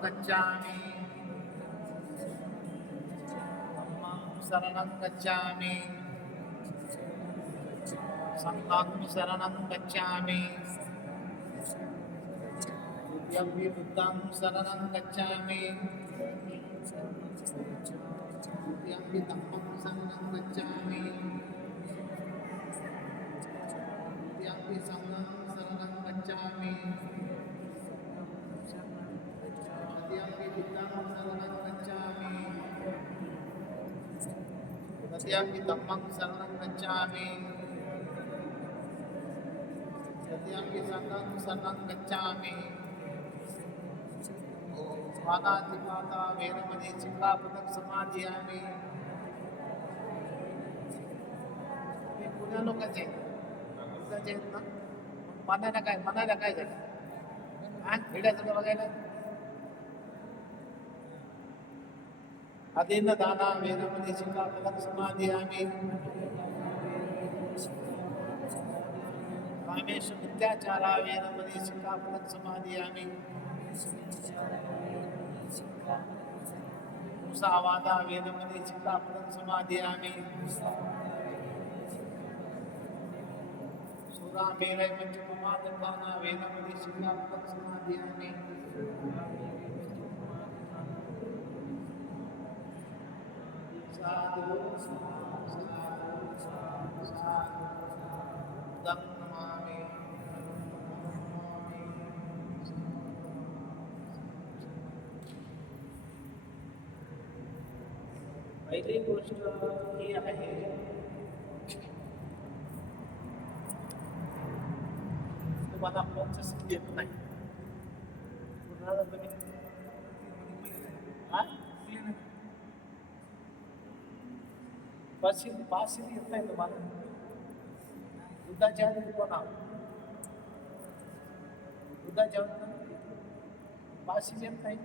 शरणं गच्छामि। धम्मं शरणं गच्छामि। सङ्घं शरणं गच्छामि। तुभ्यं बुद्धं शरणं गच्छामि। तुभ्यं धम्मं शरणं गच्छामि। तुभ्यं सङ्घं शरणं गच्छामि। बुद्धं शरणं गच्छामि तद्यपि धम्मं शरणं गच्छामि। तद्यपि सङ्घं शरणं गच्छामि स्वादातिपाता वेदमणि सिक्कापदं समाधयामि। हे पुण्या लोकांचे लोकांचे आहेत ना? मनाला काय मनाला काय झालं? हा खेड्याचं बघायला? अधीन दाना वेदमणि सिक्कापदं समाधियामि। कामेश मिथ्याचारा वेदमणि सिक्कापदं समाधियामि। मुसावादा वेदमणि सिक्कापदं समाधियामि। सुरा मेलय पंचकुमादकाना वेदमणि सिक्कापदं समाधियामि। साधु पहिली गोष्ट ही आहे तुम्हाला फोनचं स्किल येत नाही कुणाला तुम्ही हा पाचशे पाचशे येत नाही तुम्हाला बुद्धाच्या आधी कोण आहोत बुद्धाच्या पाचशे येत. नाही.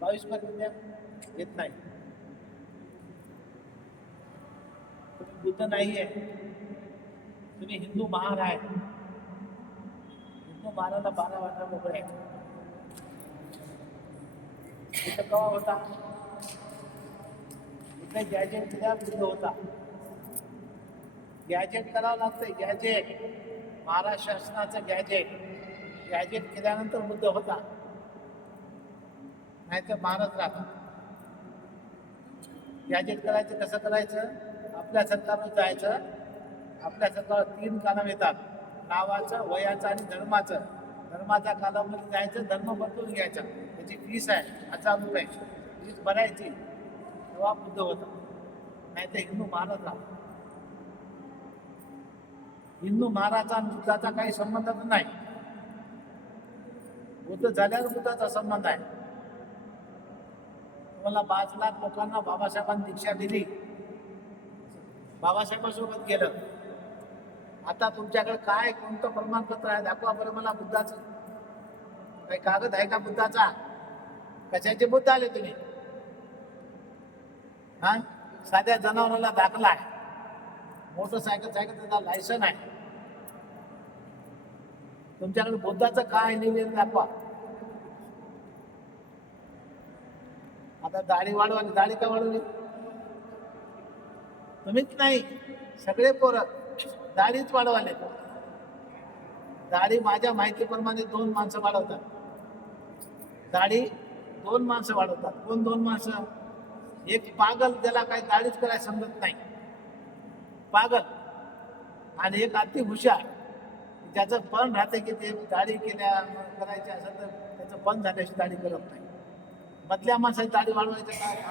बावीस पर्यंत येत नाही. तुम्ही बुद्ध नाही आहे तुम्ही हिंदू महार आहे. हिंदू महाराला बारा वाटा मोकळे आहे. बुद्ध केव्हा होता? आपल्या गॅजेट केल्या होता. गॅजेट करावं लागतं गॅजेट महाराष्ट्र शासनाचं गॅजेट गॅजेट केल्यानंतर मुद्दा होता. नाही तर महाराज राहता गॅजेट करायचं कसं करायचं? आपल्या सरकारवर जायचं. आपल्या सरकार तीन कालम येतात. नावाचं वयाचं आणि धर्माचं. धर्माच्या कालामध्ये जायचं धर्म बदलून घ्यायचा. त्याची फीस आहे हजार रुपये फीस भरायची. तेव्हा बुद्ध होता. नाही तर हिंदू महाराज राहता हिंदू महाराजा आणि बुद्धाचा काही संबंधच नाही. बुद्ध झाल्यावर बुद्धाचा संबंध आहे. तुम्हाला पाच लाख लोकांना बाबासाहेबांनी दीक्षा दिली. बाबासाहेबांसोबत गेलं. आता तुमच्याकडे काय कोणतं प्रमाणपत्र आहे? दाखवा बरं मला बुद्धाचं. काही कागद आहे का बुद्धाचा? कशाचे बुद्ध आले तुम्ही? हा? साध्या जनावराला दाखला आहे. मोटरसायकल सायकल त्याचा लायसन आहे. तुमच्याकडे बुद्धाचं काय निवेदन दाखवा. आता दाढी वाढवाली दाढी का वाढवली? तुम्हीच नाही सगळे पोरं दाढीच वाढवाले. दाढी माझ्या माहितीप्रमाणे दोन माणसं वाढवतात. दाढी दोन माणसं वाढवतात. कोण दोन माणसं? एक पागल ज्याला काही दाढीच करायला समजत नाही. पागल. आणि एक अति हुशार ज्याचं पण राहते की ते दाढी केल्या करायची असेल तर त्याचं पण झाल्याशी दाढी करत नाही. मधल्या माणसाची दाढी वाढवायचं काय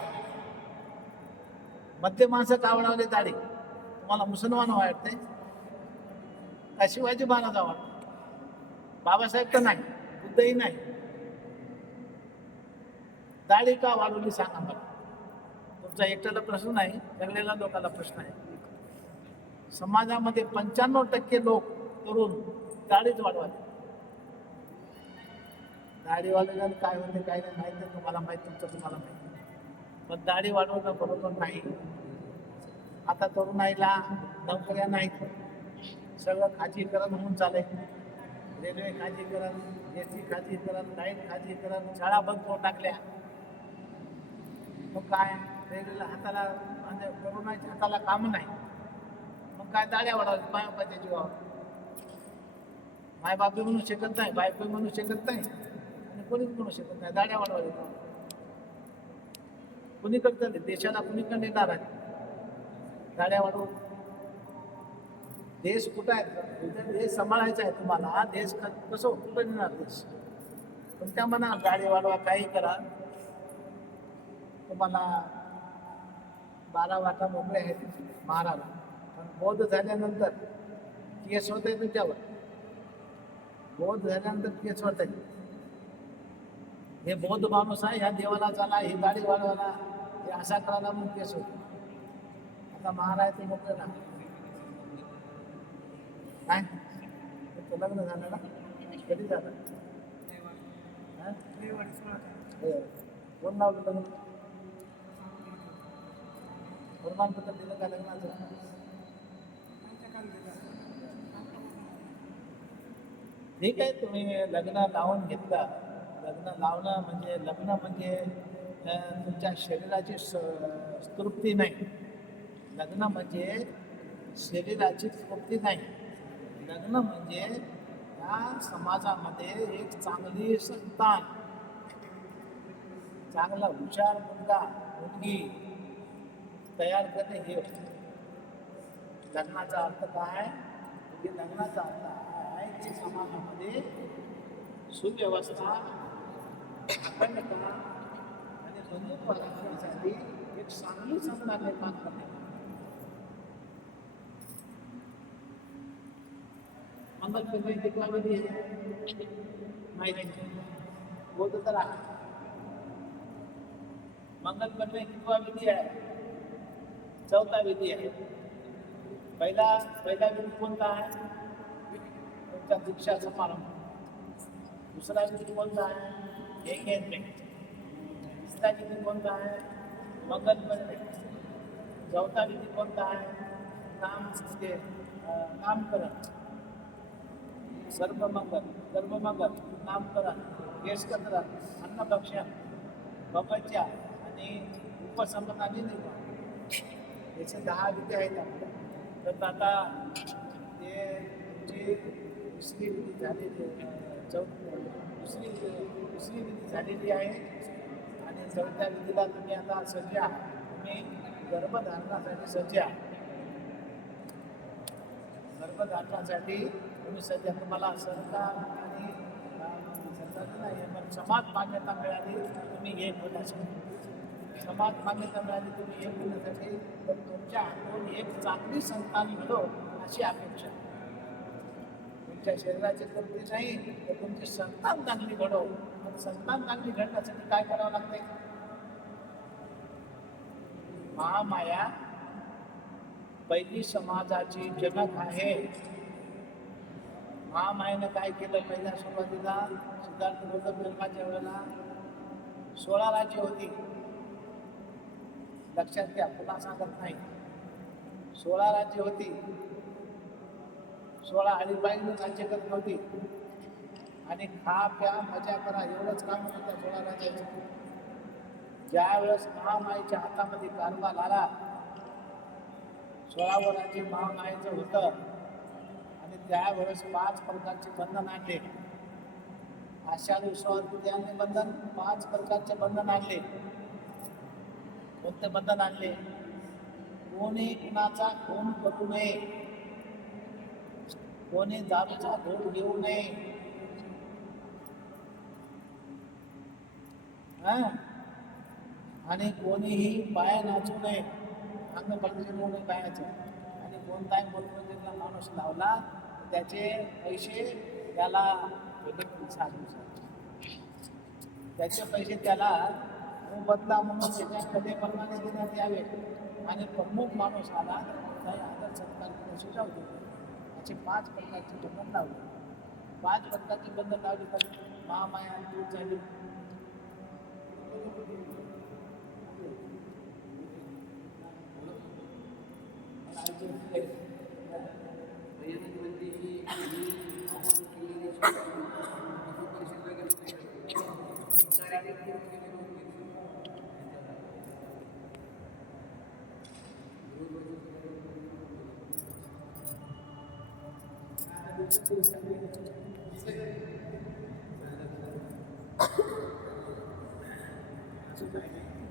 मध्य माणसं का वाढवले दाढी? तुम्हाला मुसलमान वाटते? का शिवाजी महाराजा वाटते? बाबासाहेब तर नाही बुद्धही नाही. दाढी का वाढवली सांगा मला. तुमचा एकट्याला प्रश्न नाही सगळ्याला लोकांना प्रश्न आहे. समाजामध्ये पंच्याण्णव टक्के लोक तरुण दाढीच वाढवायचे दाढीवाल्याला काय होते काय नाही माहिती आहे तुम्हाला माहिती तुमचं तुम्हाला माहिती पण दाढी वाढवणं बरोबर नाही. आता तरुणाईला नोकऱ्या नाहीत. सगळं खाजगीकरण होऊन चालेल रेल्वे खाजगीकरण एस खाजीकरण लाइट खाजीकरण शाळा बंद करून टाकल्या. मग काय? रेल्वेला हाताला म्हणजे करोनाच्या हाताला काम नाही. मग काय दाड्या वाढवल्या मायाबाच्या जीवावर. मायबापी म्हणू शकत नाही बायको म्हणू शकत नाही. आणि कोणीच म्हणू शकत नाही. दाड्या वाढवायला कुणीकडे चालले देशाला कुणीकडे नेणार आहे? दाड्या वाढवून देश कुठं आहे? देश सांभाळायचा आहे तुम्हाला. हा देश क- कसं कुठं नेणार देश? पण त्या म्हणा गाडी वाढवा काही करा. तुम्हाला बारा वाटा मोकळे आहेत महाराला पण बौद्ध झाल्यानंतर केस होत आहे तुमच्यावर. बौद्ध झाल्यानंतर केस होत आहे हे बौद्ध माणूस आहे ह्या देवाला चाला ही गाडी वाढवायला हे असा करायला मग केस होतो. आता महाराज ते मोकळे ना काय? तुमचं लग्न झालं ना? कधी झालं? कोण लावलं लग्न प्रमाणपत्र दिलं का लग्नाचं? ठीक आहे तुम्ही लग्न लावून घेतला. लग्न लावणं म्हणजे लग्न म्हणजे तुमच्या शरीराची स- तृप्ती नाही. लग्न म्हणजे शरीराची तृप्ती नाही. लग्न म्हणजे या समाजामध्ये एक चांगली संतान. चांगला हुशार मुलगा मुलगी तयार करणे हे लग्नाचा अर्थ काय? म्हणजे लग्नाचा अर्थ आहे की समाजामध्ये सुव्यवस्था अखंडता आणि बंधुत्व राखण्यासाठी एक चांगली संस्था निर्माण करणे. मंगल कितवा आहे. माहिती नाही. बोलतो तर आहे. मंगल पंचमी कितवा विधी आहे. चौथा विधी आहे. पहिला पहिला विधी कोणता आहे? तुमचा दीक्षा समारंभ. दुसरा विधी कोणता आहे? एंगेजमेंट तिसरा विधी कोणता आहे? मंगल चौथा विधी कोणता आहे? नाम म्हणजे अं, नामकरण. सर्वमंगल सर्वमंगल नामकरण केशकत्र अन्नभक्षण बपच्या आणि उपसंपदा निर्माण याचे दहा विधी आहेत आपल्या तर आता ते तुमची दुसरी विधी झालेली आहे, चौ दुसरी दुसरी विधी झालेली आहे. आणि चौथ्या विधीला तुम्ही आता सज्ज आहात तुम्ही गर्भधारणासाठी सज्ज आहात गर्भधारणासाठी तुम्ही सध्या तुम्हाला सरकार आणि अं, सरकार नाही पण समाज मान्यता मिळाली तुम्ही हे होण्यासाठी समाज मान्यता मिळाली तुम्ही एक होण्यासाठी तर तुमच्या हातून एक चांगली संतान मिळो अशी अपेक्षा तुमच्या शरीराची तृप्ती नाही तर तुमची संतान चांगली घडव पण संतान चांगली घडण्यासाठी काय करावं लागते महामाया पहिली समाजाची जनक आहे. महामायानं काय केलं पहिल्या सुरुवातीला? सिद्धार्थ गौतम जन्माच्या वेळेला सोळा राज्य होती. लक्षात घ्या पुन्हा सांगत नाही. सोळा राज्य होती. सोळा हरिबाईनं राज्य करत होती आणि खा प्या मजा करा एवढंच काम होतं सोळा राज्याचं. ज्या वेळेस महामाईच्या हातामध्ये कारभार आला सोळा राज्य महामायेचं होतं. आणि त्यावेळेस पाच प्रकारचे बंधन आणले. आषाढ उत्सवाने बंधन पाच प्रकारचे बंधन आणले. कोणते बंधन आणले. कोणी कुणाचा खून करू नये. कोणी दारूचा घोट घेऊ नये. हा? आणि कोणीही पाय नाचू नये. अंग बळकटी होऊ नये. पायाचं आणि कोणताही मनोरंजनला माणूस लावला तर त्याचे पैसे त्याला भेटत त्याचे पैसे त्याला मोबदला म्हणून त्याच्या कधीप्रमाणे देण्यात यावे. आणि प्रमुख माणूस आला काही आदर सत्कार करून सुजाव देतो असे पाच प्रकारचे बंधन लावले. पाच प्रकारचे बंधन लावले तर महामाया दूर झाली Thank you.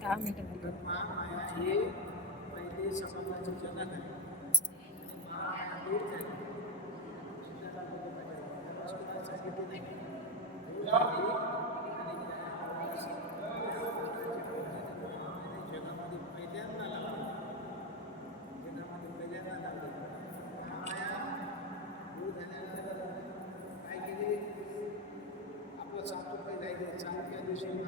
दहा मिनिटं हे पहिले समाजाचे जगत आहे सांगितले नाही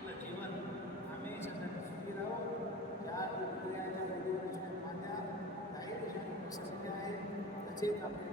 आपलं जीवन हमेशासाठी सुखी राहो ज्या इंद्रियाच्या बुद्धीवरच्या मान्या काही दिवसांनी बसलेल्या आहेत तसेच आपले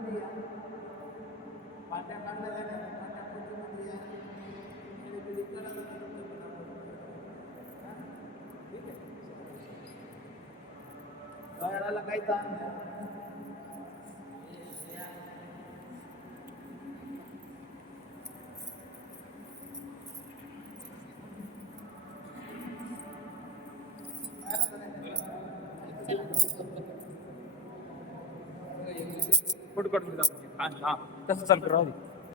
முடியாது பட்ட கண்டதை பட்ட கொடுக்க முடியாது எனக்கு இருக்கிறது வேற எல்லாம் கைத்தாங்க हा तसं चालतं राहू दे.